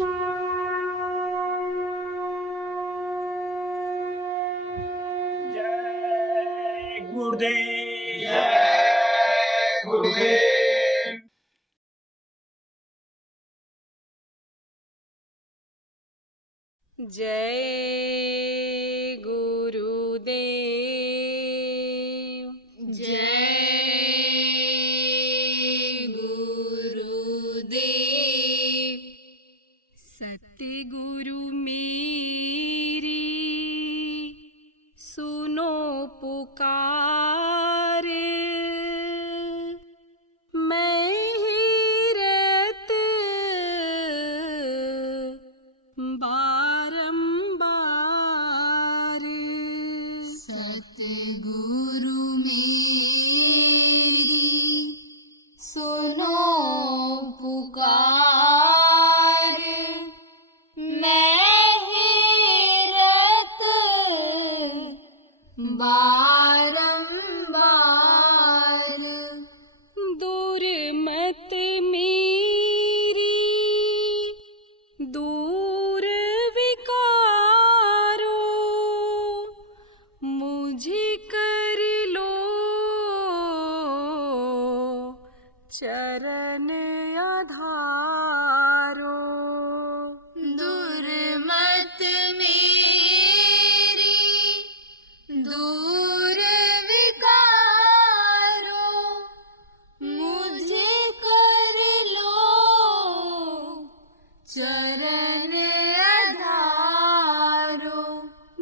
जय गुरुदेव। जय गुरुदेव। जय गुरुदेव। जय गुरुदेव। सतगुरु मेरी सुनो पुकार, मैं हीरत बारंबार। सतगुरु मेरी सुनो पुकार, मैं हीरत बारंबार। दूर मत मेरी दूर विकारो, मुझे कर लो चरण आधारो। दुर्मत मेरी दूर विकारो, मुझे कर लो चरण आधारो।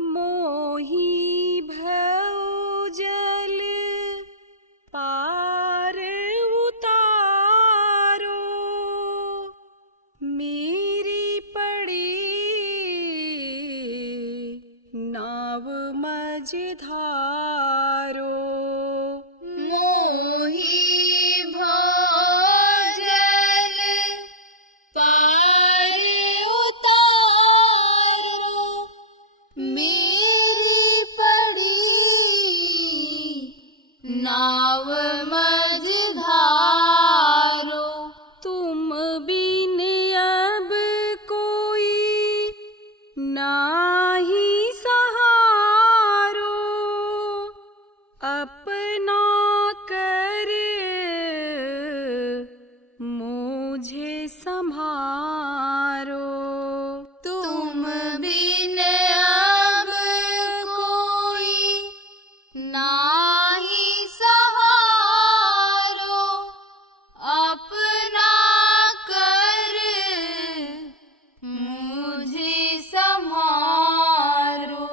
मोही भव जल पार उतारो, मेरी पड़ी नाव मझधारो। मोही भोजल पार उतारो, मेरी पड़ी नाव मझधारो। तुम बिन अब कोई नाही सहारो, अपना कर मुझे संभारो। तुम बिन अब कोई नाही सहारो, अपना कर मुझे संभारो।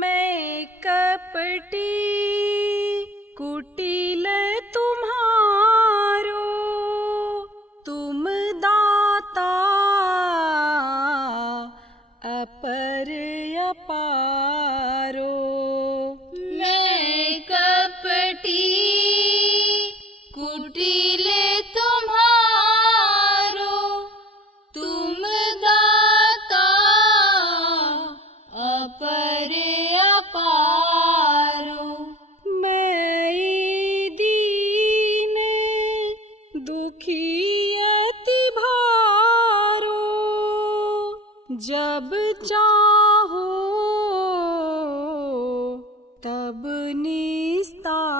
मैं कपटी कुटिल तुम्हारो, तुम दाता अपर अपारो। मैं कपटी कुटिल तुम्हारो, तुम दाता अपर अपारो। मैं दीन दुखी अति भारो, जब चाहो तब निस्तारो।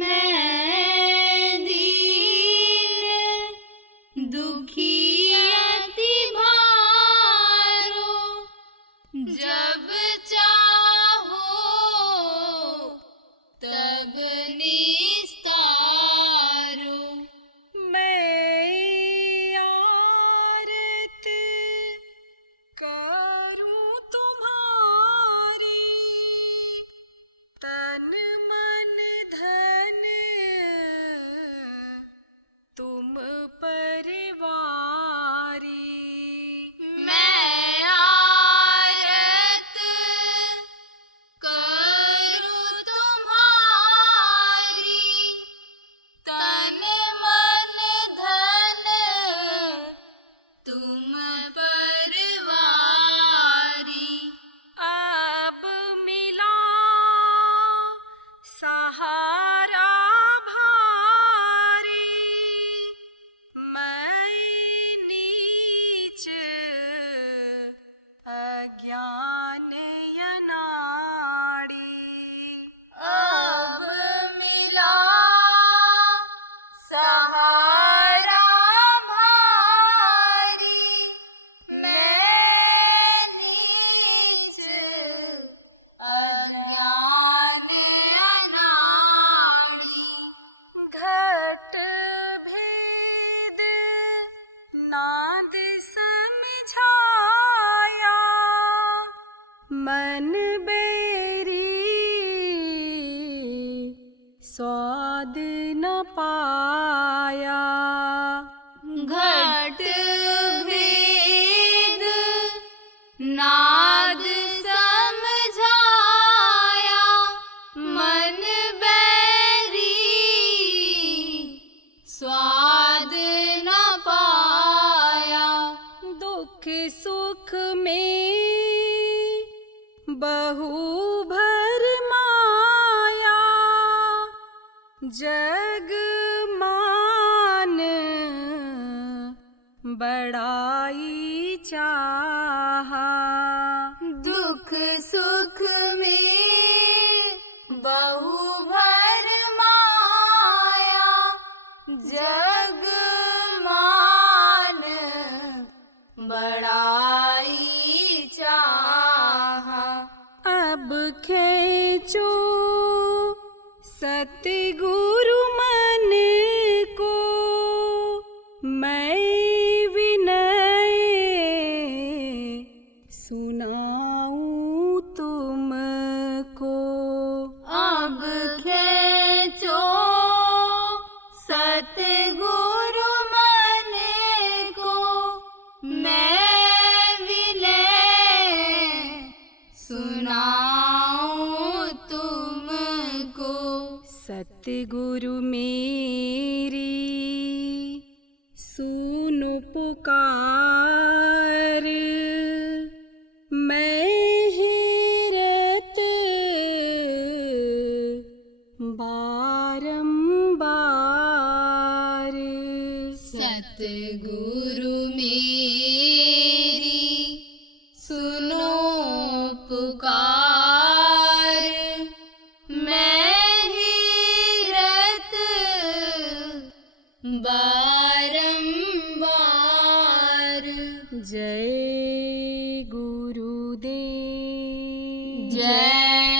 मैं दीन दुखी अति भारो, जब चाहो तब निस्तारो। मैं आरत करूं तुम्हारी, तन मन धन तुम परिवार। मन बेरी स्वाद न पाया। घट भेद नाद समझाया, मन बैरी स्वाद न पाया। दुख सुख में बहु भर माया, जग मान बड़ाई चाहा। दुख सुख में बहु भर माया, जग मान बड़ाई चाहा। अब खेचो सतगुरु मन को, मैं विनय सुनाऊं तुमको। अब खेचो सतगुरु मन को, मैं विनय सुनाऊं तुमको। सतगुरु मेरी सुनो पुकार, मैं हेरत बारंबार। सतगुरु मेरी सुनो पुकार, मैं हेरत बारंबार। जय गुरुदेव। जय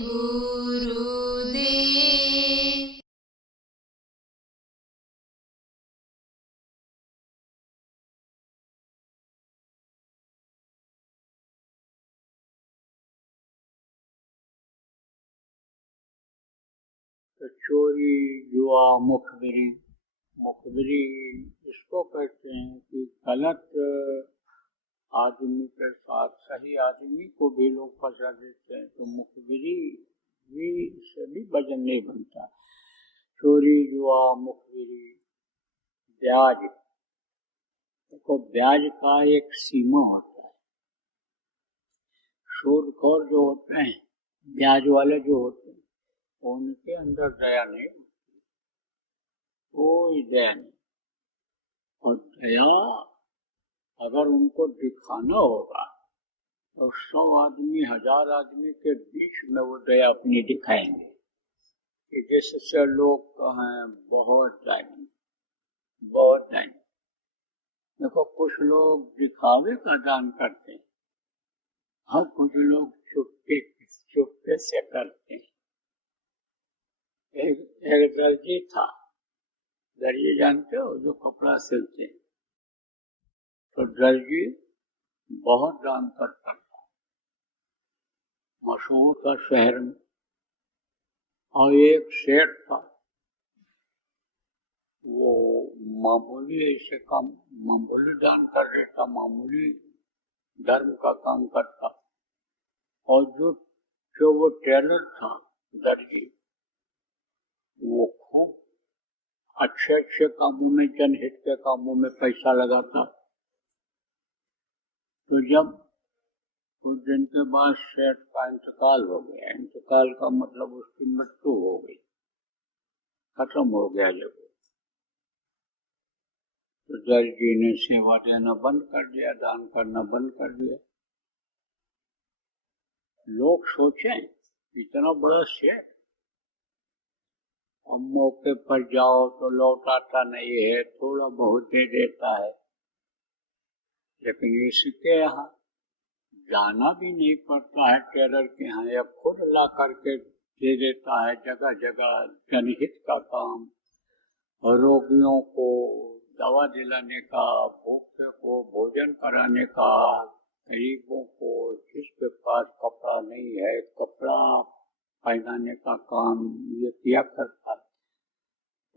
गुरुदेव। तो चोरी जुआ मुखबिरी, मुखबिरी इसको कहते हैं कि गलत आदमी के साथ सही आदमी को भी लोग फंसा देते हैं, तो मुखबिरी भी से भी वजन नहीं बनता। चोरी जुआ मुखबिरी, ब्याज, देखो ब्याज का एक सीमा होता है। सूदखोर जो होते हैं, ब्याज वाले जो होते हैं, उनके अंदर दया नहीं, कोई दया नहीं। और दया अगर उनको दिखाना होगा तो 100 आदमी 1000 आदमी के बीच में वो दया अपनी दिखाएंगे कि जिससे लोग कहें बहुत दानी, बहुत दानी। देखो कुछ लोग दिखावे का दान करते हैं और कुछ लोग चुपके चुपके से करते हैं। एक दर्जी था, दर्जी जानते हो जो कपड़ा सिलते हैं, तो दर्जी बहुत दान करता था मशहूर था शहर में। और एक सेठ था, वो मामूली ऐसे काम, मामूली दान कर देता, मामूली धर्म का काम करता। और जो वो टेलर था दर्जी, वो खूब अच्छे अच्छे कामों में, जनहित के कामों में पैसा लगाता। तो जब कुछ दिन के बाद सेठ का इंतकाल हो गया, इंतकाल का मतलब उसकी मृत्यु हो गई, खत्म हो गया जब, तो दर्जी ने सेवा देना बंद कर दिया, दान करना बंद कर दिया। लोग सोचें इतना बड़ा सेठ, और मौके पर जाओ तो लौटाता नहीं है, थोड़ा बहुत दे देता है। लेकिन इसके यहाँ जाना भी नहीं पड़ता है टेलर के यहाँ, या खुद ला करके दे देता है जगह जगह जनहित का काम, और रोगियों को दवा दिलाने का, भूखे को भोजन कराने का, गरीबों को जिसके पास कपड़ा नहीं है, कपड़ा पहनाने का काम ये किया करता है,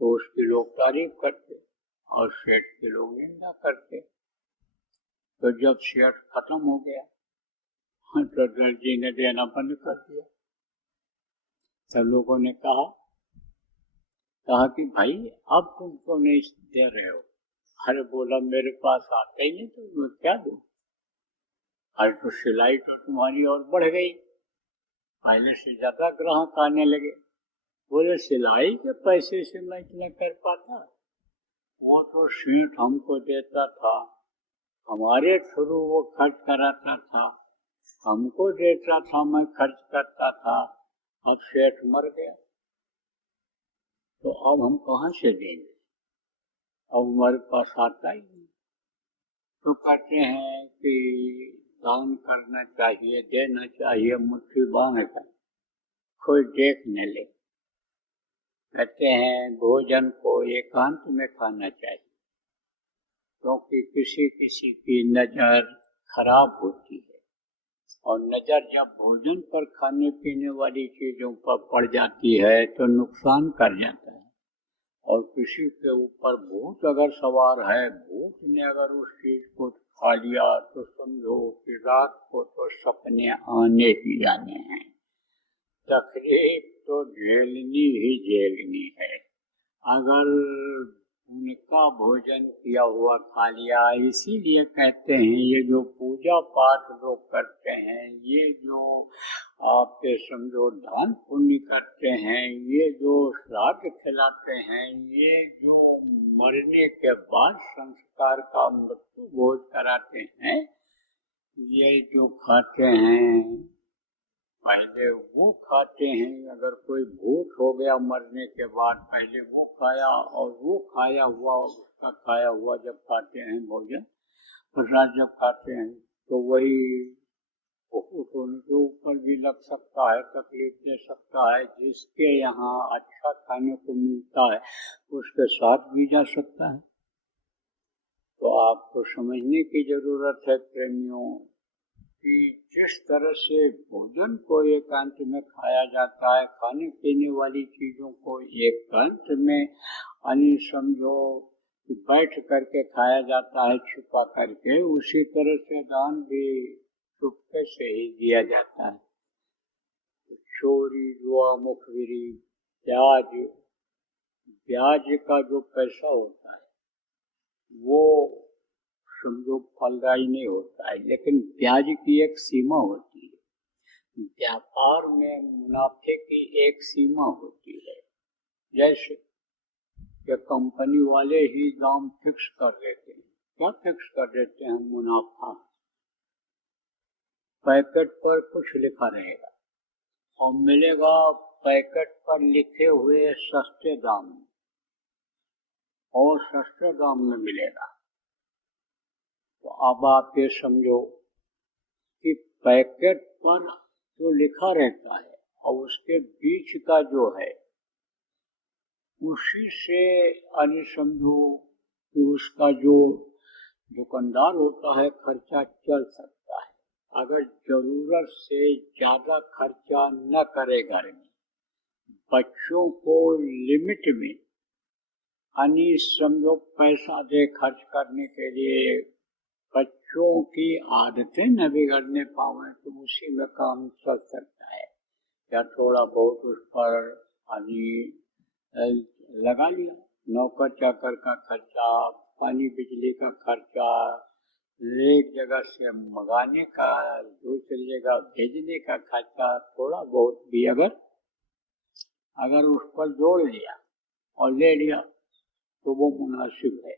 तो उसकी लोग तारीफ करते और सेठ के लोग निंदा करते। तो जब सेठ खत्म हो गया तो दर्जी ने देना बंद कर दिया। सब लोगों ने कहा कि भाई अब तुम क्यों नहीं दे रहे हो? अरे बोला मेरे पास आता ही नहीं तो मैं क्या दूं? अरे तो सिलाई तो तुम्हारी और बढ़ गई, पहले से ज्यादा ग्राहक आने लगे। बोले सिलाई के पैसे से मैं इतना कर पाता? वो तो सेठ हमको देता था, हमारे थ्रू वो खर्च कराता था, हमको देता था, मैं खर्च करता था। अब सेठ मर गया तो अब हम कहाँ से देंगे? अब हमारे पास आता ही नहीं। तो कहते हैं कि दान करना चाहिए, देना चाहिए, मुट्ठी बांध कर कोई देख न ले। कहते हैं भोजन को एकांत में खाना चाहिए, क्योंकि किसी किसी की नजर खराब होती है, और नजर जब भोजन पर खाने पीने वाली चीजों पर पड़ जाती है तो नुकसान कर जाता है। और किसी के ऊपर भूत अगर सवार है, भूत ने अगर उस चीज को खा लिया तो समझो कि रात को तो सपने आने ही आने हैं। तकलीफ तो झेलनी ही झेलनी है। अगर उनका भोजन किया हुआ खा लिया, इसीलिए कहते हैं ये जो पूजा पाठ लोग करते हैं, ये जो आपके समझो दान पुण्य करते हैं, ये जो श्राद्ध खिलाते हैं, ये जो मरने के बाद संस्कार का मृत्यु भोज कराते हैं, ये जो खाते हैं पहले वो खाते हैं। अगर कोई भूत हो गया मरने के बाद, पहले वो खाया और वो खाया हुआ, उसका खाया हुआ जब खाते हैं भोजन प्रसाद जब खाते हैं, तो वही उनके ऊपर भी लग सकता है, तकलीफ दे सकता है। जिसके यहाँ अच्छा खाने को मिलता है उसके साथ भी जा सकता है। तो आपको समझने की जरूरत है प्रेमियों कि जिस तरह से भोजन को एकांत में खाया जाता है, खाने पीने वाली चीजों को एकांत में यानी समझो बैठ करके खाया जाता है छुपा करके, उसी तरह से दान भी चुपके से ही दिया जाता है। चोरी, जुआ, मुखबिरी, ब्याज का जो पैसा होता है वो समझो फलदायी नहीं होता है, लेकिन ब्याज की एक सीमा होती है। व्यापार में मुनाफे की एक सीमा होती है। जैसे कि कंपनी वाले ही दाम फिक्स कर देते हैं। क्या फिक्स कर देते हैं? मुनाफा। पैकेट पर कुछ लिखा रहेगा और मिलेगा पैकेट पर लिखे हुए सस्ते दाम में, और सस्ते दाम में मिलेगा। तो अब आप ये समझो कि पैकेट पर जो लिखा रहता है और उसके बीच का जो है, उसी से यानी समझो कि उसका जो दुकानदार होता है खर्चा चल सकता है। अगर जरूरत से ज्यादा खर्चा न करे घर में, बच्चों को लिमिट में यानी समझो पैसा दे खर्च करने के लिए, बच्चों की आदतें न बिगड़ने पावे, तो उसी में काम चल सकता है। या थोड़ा बहुत उस पर लगा लिया, नौकर चाकर का खर्चा, पानी बिजली का खर्चा, एक जगह से मंगाने का, दूसरी जगह भेजने का खर्चा, थोड़ा बहुत भी अगर उस पर जोड़ लिया और ले लिया तो वो मुनासिब है,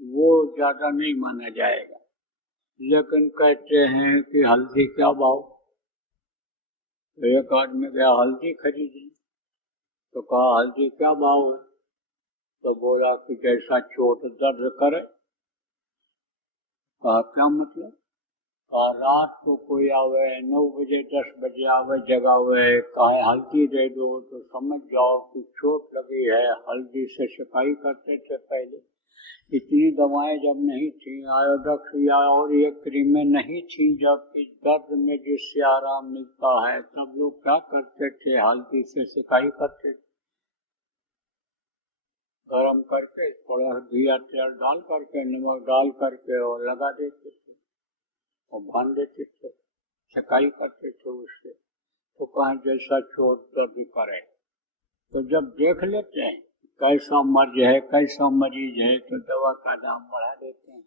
वो ज्यादा नहीं माना जाएगा। लेकिन कहते हैं कि हल्दी क्या भाव? तो एक आदमी गया हल्दी खरीदने, तो कहा हल्दी क्या भाव है? तो बोला कि जैसा चोट दर्द करे। कहा क्या मतलब? और रात को कोई आवे 9 बजे 10 बजे आवे जगावे, कहे हल्दी दे दो, तो समझ जाओ कि चोट लगी है। हल्दी से सिकाई करते थे पहले। इतनी दवाएं जब नहीं थी, आयोडक्स या और ये क्रीमें नहीं थी, जब कि दर्द में जिससे आराम मिलता है, तब लोग क्या करते थे, हल्दी से सिकाई करते थे। गरम करके थोड़ा घी या तेल डाल करके, नमक डाल करके और लगा देते थे और बांध देते थे, सिकाई करते थे उससे। तो कहाँ जैसा चोट दर्द करे, तो जब देख लेते हैं कैसा मर्ज है, कैसा मरीज है, तो दवा का दाम बढ़ा देते हैं।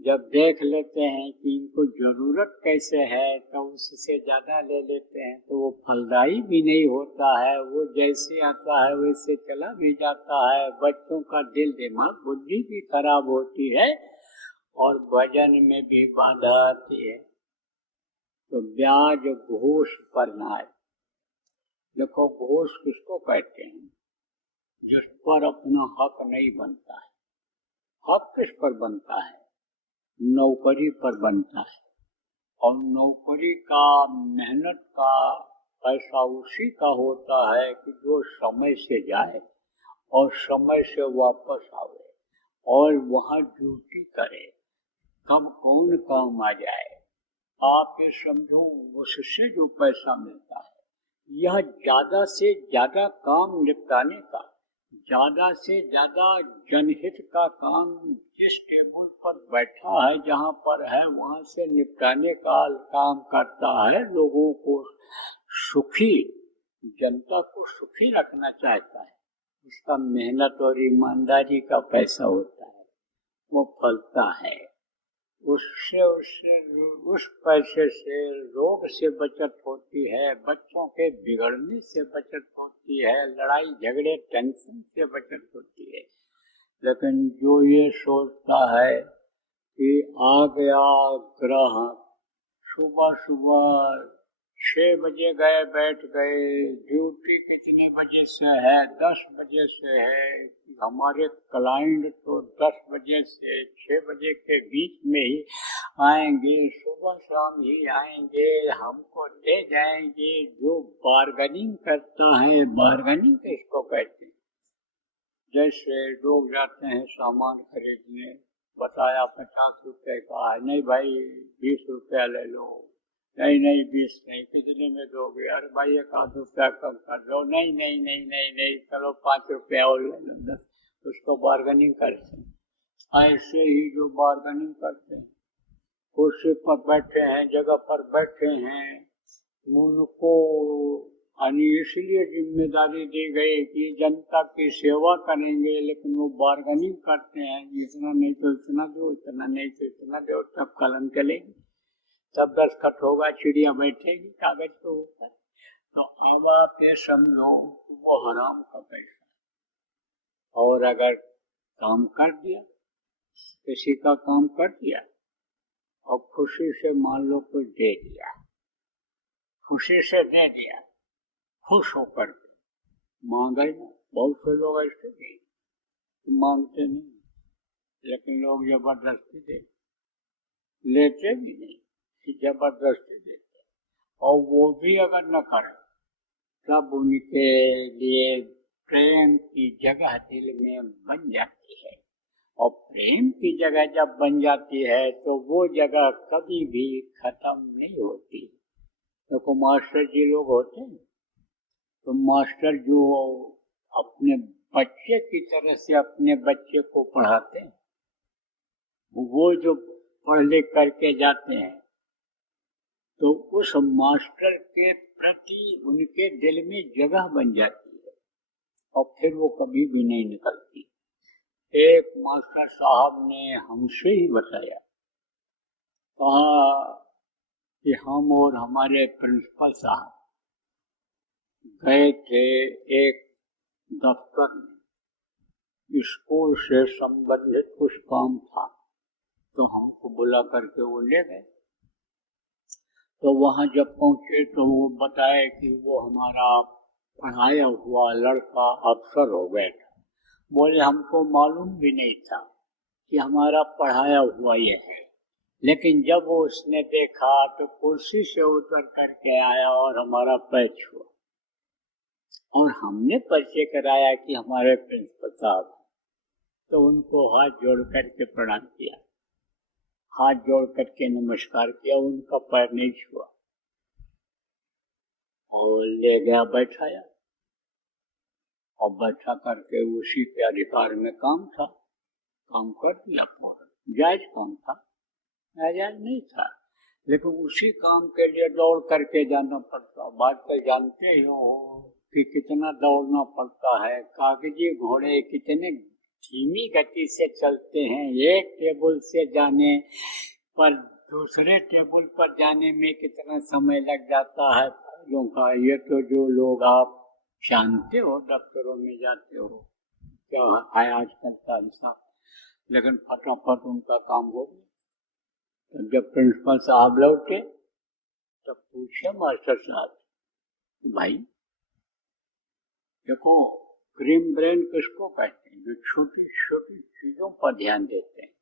जब देख लेते हैं कि इनको जरूरत कैसे है, तो उससे ज्यादा ले लेते हैं, तो वो फलदायी भी नहीं होता है। वो जैसे आता है वैसे चला भी जाता है। बच्चों का दिल दिमाग बुद्धि भी खराब होती है और वजन में भी बाधा आती है। तो ब्याज घूस पर ना आए। देखो, घूस किसको कहते हैं? जिस पर अपना हक नहीं बनता है। हक किस पर बनता है? नौकरी पर बनता है। और नौकरी का, मेहनत का पैसा उसी का होता है कि जो समय से जाए और समय से वापस आवे और वहाँ ड्यूटी करे, कब कौन काम आ जाए। आप ये समझो, उससे जो पैसा मिलता है, यह ज्यादा से ज्यादा काम निपटाने का, ज्यादा से ज्यादा जनहित का काम जिस टेबल पर बैठा है, जहाँ पर है, वहाँ से निपटाने का काम करता है। लोगों को सुखी, जनता को सुखी रखना चाहता है। उसका मेहनत और ईमानदारी का पैसा होता है, वो फलता है। उससे उस पैसे से रोग से बचत होती है, बच्चों के बिगड़ने से बचत होती है, लड़ाई झगड़े टेंशन से बचत होती है। लेकिन जो ये सोचता है कि आ गया ग्राहक, सुबह सुबह 6 बजे गए, बैठ गए, ड्यूटी कितने बजे से है, 10 बजे से है। हमारे क्लाइंट तो 10 बजे से 6 बजे के बीच में ही आएंगे, सुबह शाम ही आएंगे, हमको दे जाएंगे। जो बार्गेनिंग करता है, बार्गेनिंग किसको कहते हैं? जैसे लोग जाते हैं सामान खरीदने, बताया 50 रुपए का है, नहीं भाई 20 रुपया ले लो, नहीं नहीं 20 नहीं, कितने में दोगे? अरे भाई 1 रुपया कम कर दो, नहीं नहीं नहीं नहीं नहीं, चलो 5 रुपया और ले लो, 10। उसको बार्गेनिंग करते हैं। ऐसे ही जो बार्गेनिंग करते हैं, कुर्सी पर बैठे हैं, जगह पर बैठे हैं, उनको इसलिए जिम्मेदारी दी गई कि जनता की सेवा करेंगे, लेकिन वो बार्गेनिंग करते हैं, इतना नहीं तो इतना दो, इतना नहीं तो इतना दो, तब कलम चलेगी, तब दस्तखत होगा, चिड़िया बैठेगी कागज के ऊपर। तो अब आप ये समझो वो हराम का पैसा। और अगर काम कर दिया, किसी का काम कर दिया और खुशी से मान लो कुछ दे दिया, खुशी से दे दिया, खुश होकर के, मांगा ही ना। बहुत से लोग ऐसे भी मांगते नहीं, लेकिन लोग जबरदस्ती दे, लेते भी नहीं, जबरदस्ती देते। और वो भी अगर न करे, तब उनके लिए प्रेम की जगह दिल में बन जाती है। और प्रेम की जगह जब बन जाती है, तो वो जगह कभी भी खत्म नहीं होती। देखो, मास्टर जी लोग होते हैं, तो मास्टर जो अपने बच्चे की तरह से अपने बच्चे को पढ़ाते हैं, वो जो पढ़ लिख करके जाते हैं, तो उस मास्टर के प्रति उनके दिल में जगह बन जाती है और फिर वो कभी भी नहीं निकलती। एक मास्टर साहब ने हमसे ही बताया, कहा कि हम और हमारे प्रिंसिपल साहब गए थे एक दफ्तर में, स्कूल से संबंधित कुछ काम था, तो हमको बुला करके वो ले गए। तो वहां जब पहुंचे तो वो बताए कि वो हमारा पढ़ाया हुआ लड़का अफसर हो गया था। बोले हमको मालूम भी नहीं था कि हमारा पढ़ाया हुआ ये है, लेकिन जब वो उसने देखा तो कुर्सी से उतर करके आया और हमारा पैर छुआ और हमने परिचय कराया कि हमारे प्रिंसिपल साहब, तो उनको हाथ जोड़ करके प्रणाम किया, हाथ जोड़ करके नमस्कार किया, उनका पैर नहीं छुआ और ले गया बैठाया और बैठा करके उसी के अधिकार में काम था, काम कर दिया पूरा, जायज काम था, नाजायज नहीं था, लेकिन उसी काम के लिए दौड़ करके जाना पड़ता। बात तो जानते ही हो कि कितना दौड़ना पड़ता है, कागजी घोड़े कितने धीमी गति से चलते हैं, एक टेबल से जाने पर दूसरे टेबल पर जाने में कितना समय लग जाता है फाइलों का। ये तो जो लोग आप जानते हो, दफ्तरों में जाते हो, क्या है आजकल का हिसाब, लेकिन फटाफट उनका काम हो गया। तो जब प्रिंसिपल साहब लौटे तब पूछे मास्टर साहब, भाई देखो क्रीम ब्रेन किसको कहते हैं, जो छोटी छोटी चीजों पर ध्यान देते हैं।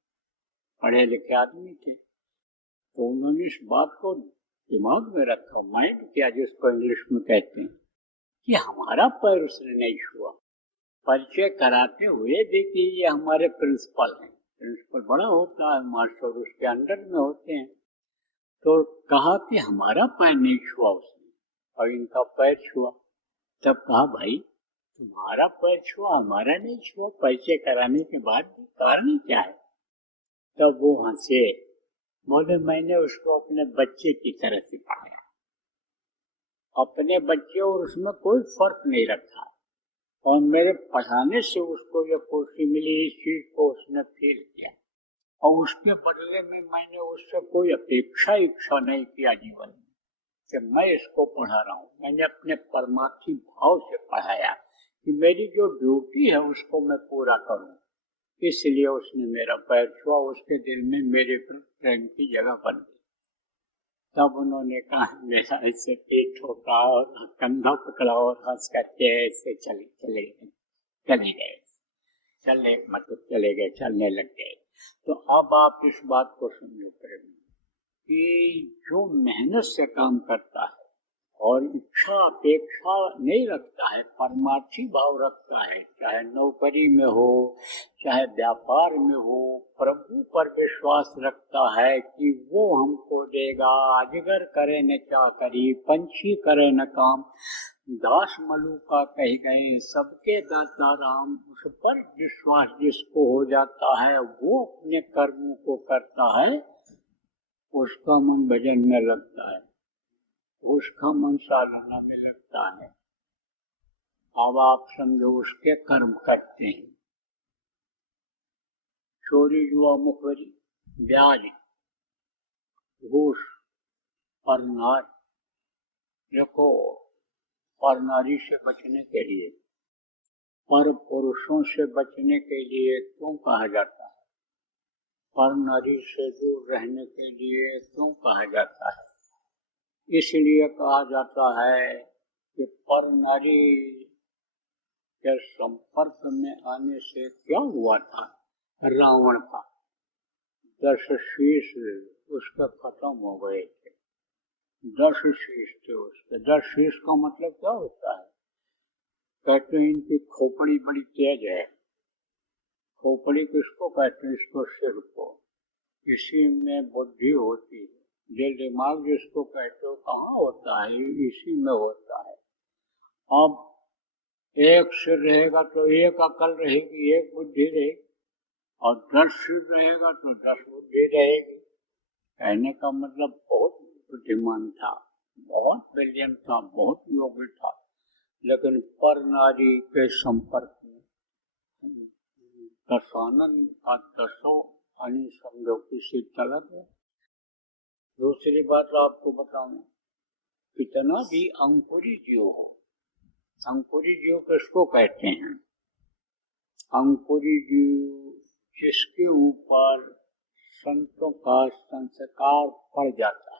पढ़े लिखे आदमी थे तो उन्होंने इस बात को दिमाग में रखा, माइंड किया जिसको इंग्लिश में कहते हैं, कि हमारा पैर उसने नहीं छुआ। परिचय कराते हुए देखिए ये हमारे प्रिंसिपल हैं, प्रिंसिपल बड़ा होता है, मास्टर उसके अंडर में होते हैं, तो कहा कि हमारा पैर नहीं छुआ उसने और इनका पैर छुआ। तब कहा भाई तुम्हारा पैर छुआ हमारा नहीं छुआ, परिचय कराने के बाद भी कारण क्या है? तब वो हंसे, बोले मैंने उसको अपने बच्चे की तरह सिखाया, अपने बच्चे, और उसमें कोई फर्क नहीं रखा, और मेरे पढ़ाने से उसको ये कुर्सी मिली, इस चीज को उसने फील किया, और उसके बदले में मैंने उससे कोई अपेक्षा इच्छा नहीं किया जीवन में कि मैं इसको पढ़ा रहा हूँ। मैंने अपने परमार्थी भाव से पढ़ाया कि मेरी जो ड्यूटी है उसको मैं पूरा करूँ, इसलिए उसने मेरा पैर छुआ, उसके दिल में मेरे पर प्रेम की जगह बन गई। तब उन्होंने कहा, मेरा ऐसे पेट ठोका और कंधा पकड़ा और हंस करके ऐसे चले गए, चलने लग गए। तो अब आप इस बात को समझो प्रेम कि जो मेहनत से काम करता है और इच्छा अपेक्षा नहीं रखता है, परमार्थी भाव रखता है, चाहे नौकरी में हो चाहे व्यापार में हो, प्रभु पर विश्वास रखता है कि वो हमको देगा। अजगर करे न चाकरी, पंछी करे न काम, दास मलुका कह गए सबके दाता राम। उस पर विश्वास जिसको हो जाता है वो अपने कर्मों को करता है, उसका मन भजन में लगता है, उसका मन साधना में लगता है। अब आप समझो उसके कर्म करते हैं, चोरी जुआ मुखबरी ब्याज घूस और नार। देखो पर नारी से बचने के लिए, पर पुरुषों से बचने के लिए क्यों कहा जाता है, पर नारी से दूर रहने के लिए क्यों कहा जाता है? इसलिए कहा जाता है कि पर नारी के संपर्क में आने से क्या हुआ था, रावण का 10 शीश उसका खत्म हो गए थे। 10 शीश थे उसके। 10 शीश का मतलब क्या होता है? कहते हैं इनकी खोपड़ी बड़ी तेज है। खोपड़ी किसको कहते हैं? इसको सिर को। इसी में बुद्धि होती है। दिल दिमाग जिसको कहते हो कहाँ होता है? इसी में होता है। अब एक सिर रहेगा तो एक अकल रहेगी, एक बुद्धि रहेगी, और 10 सिर रहेगा तो 10 बुद्धि रहेगी। कहने का मतलब बहुत बुद्धिमान था, बहुत ब्रिलियंट था, बहुत योग्य था, लेकिन पर नारी के संपर्क में दशानन का 10 अनि समझो किसी चला गया। दूसरी बात आपको बताऊं, कितना भी अंकुरी जीव हो, अंकुरी जीव किसको कहते हैं? अंकुरी जीव जिसके ऊपर संतों का संस्कार पड़ जाता है,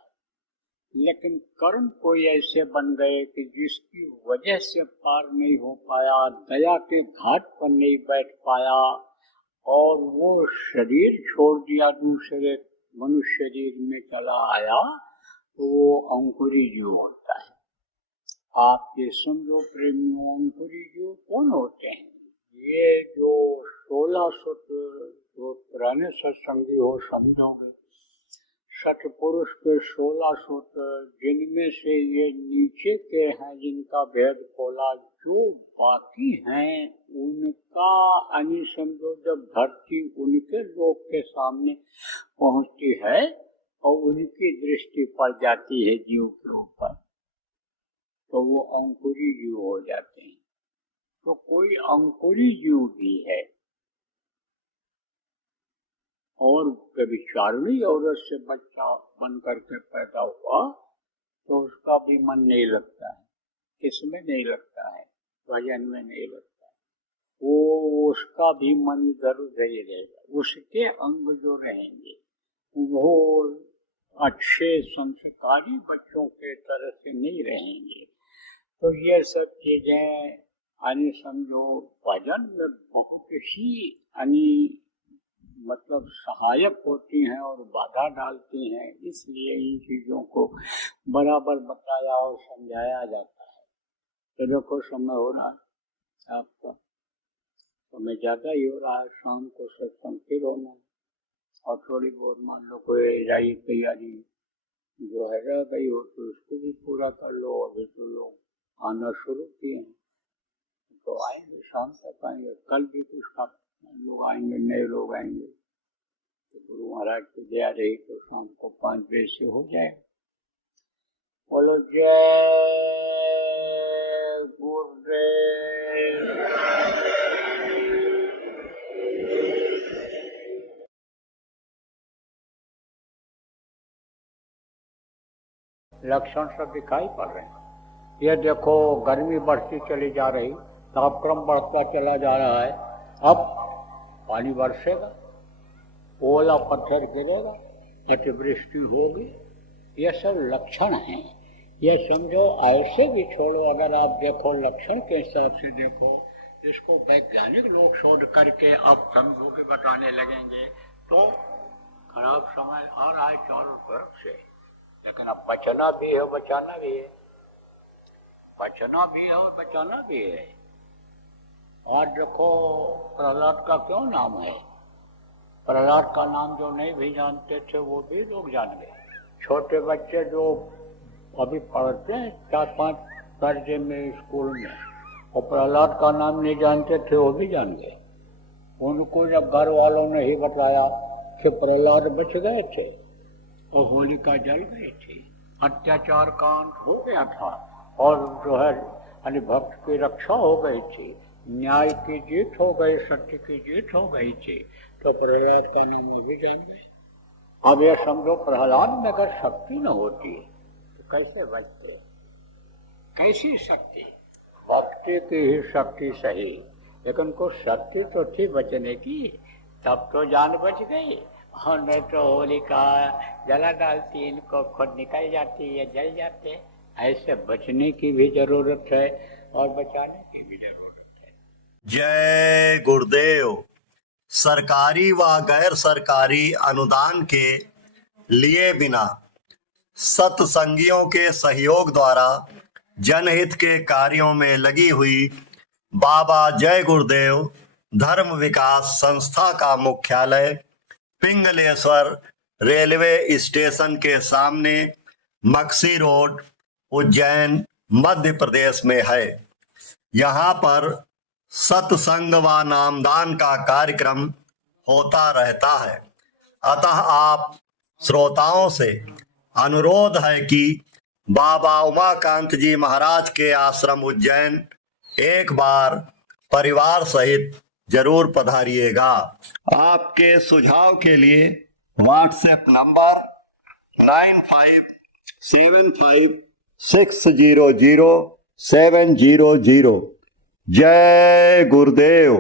लेकिन कर्म कोई ऐसे बन गए कि जिसकी वजह से पार नहीं हो पाया, दया के घाट पर नहीं बैठ पाया, और वो शरीर छोड़ दिया दूसरे मनुष्य शरीर में चला आया तो वो अंकुरी जीव होता है। आप ये समझो प्रेमियों, अंकुरी जीव कौन होते हैं? ये जो 16 सूत्र जो पुराने सत्संगी हो समझोगे, सतपुरुष के 16 सूत्र, जिनमें से ये नीचे के हैं जिनका भेद खोला, जो बाकी हैं उनका यानी समझो जब धरती उनके लोक के सामने पहुंचती है और उनकी दृष्टि पड़ जाती है जीव के ऊपर, तो वो अंकुरी जीव हो जाते हैं। तो कोई अंकुरी जीव भी है और कभी चारणी औरत से बच्चा बन करके पैदा हुआ तो उसका भी मन नहीं लगता है। किसमें नहीं लगता है? भजन में नहीं लगता है। वो उसका भी मन इधर उधर ही रहेगा। उसके अंग जो रहेंगे वो अच्छे संस्कारी बच्चों के तरह से नहीं रहेंगे। तो ये सब चीजें यानी समझो भजन में बहुत ही यानी मतलब सहायक होती हैं और बाधा डालती हैं, इसलिए इन चीजों को बराबर बताया और समझाया जाता है। तो देखो समय हो रहा है आपका, समय ज्यादा ही हो रहा है, शाम को सत्संग फिर होना है और थोड़ी बहुत मान लो कोई राई तैयारी जो है रह गई हो तो उसको भी पूरा कर लो। अभी तो लोग आना शुरू किए हैं तो आएंगे, शाम तक आएंगे, कल भी कुछ लोग आएंगे, नए लोग आएंगे। तो गुरु महाराज की दया रही तो शाम को 5 बजे से हो जाए। बोलो जय गुरुदेव। लक्षण सब दिखाई पड़ रहे हैं। ये देखो गर्मी बढ़ती चली जा रही, तापक्रम बढ़ता चला जा रहा है। अब पानी बरसेगा, ओला पत्थर गिरेगा, अतिवृष्टि होगी, ये सब लक्षण हैं। ये समझो ऐसे भी छोड़ो, अगर आप देखो लक्षण के हिसाब से देखो, इसको वैज्ञानिक लोग शोध करके अब समझो के बताने लगेंगे तो खराब समय आ रहा है चारों तरफ से। लेकिन अब बचना भी है, बचाना भी है, बचना भी है और बचाना भी है। आज देखो प्रहलाद का क्यों नाम है? प्रहलाद का नाम जो नहीं भी जानते थे वो भी लोग जान गए। छोटे बच्चे जो अभी पढ़ते हैं 4-5 दर्जे में स्कूल में, और प्रहलाद का नाम नहीं जानते थे वो भी जान गए। उनको जब घर वालों ने ही बताया कि प्रहलाद बच गए थे और होलिका जल गई थी, अत्याचार का अंत हो गया था और जो है यानी भक्त की रक्षा हो गई थी, न्याय की जीत हो गई, सत्य की जीत हो गई थी, तो प्रहलाद का नाम भी जान गए। अब ये समझो प्रहलाद में अगर शक्ति न होती तो कैसे बचते? कैसी शक्ति? भक्ति की ही शक्ति सही, लेकिन कुछ शक्ति तो थी बचने की, तब तो जान बच गई। और नहीं तो होलिका जला डालती, इनको खुद निकल जाती या जल जाते। ऐसे बचने की भी जरूरत है और बचाने की भी जरूरत है। जय गुरुदेव। सरकारी व गैर सरकारी अनुदान के लिए बिना सत्संगियों के सहयोग द्वारा जनहित के कार्यों में लगी हुई बाबा जय गुरुदेव धर्म विकास संस्था का मुख्यालय पिंगलेश्वर रेलवे स्टेशन के सामने मक्सी रोड, उज्जैन, मध्य प्रदेश में है। यहाँ पर सत्संग व नामदान का कार्यक्रम होता रहता है। अतः आप श्रोताओं से अनुरोध है कि बाबा उमाकांत जी महाराज के आश्रम उज्जैन एक बार परिवार सहित जरूर पधारिएगा। आपके सुझाव के लिए व्हाट्सएप नंबर 9575600700। जय गुरुदेव।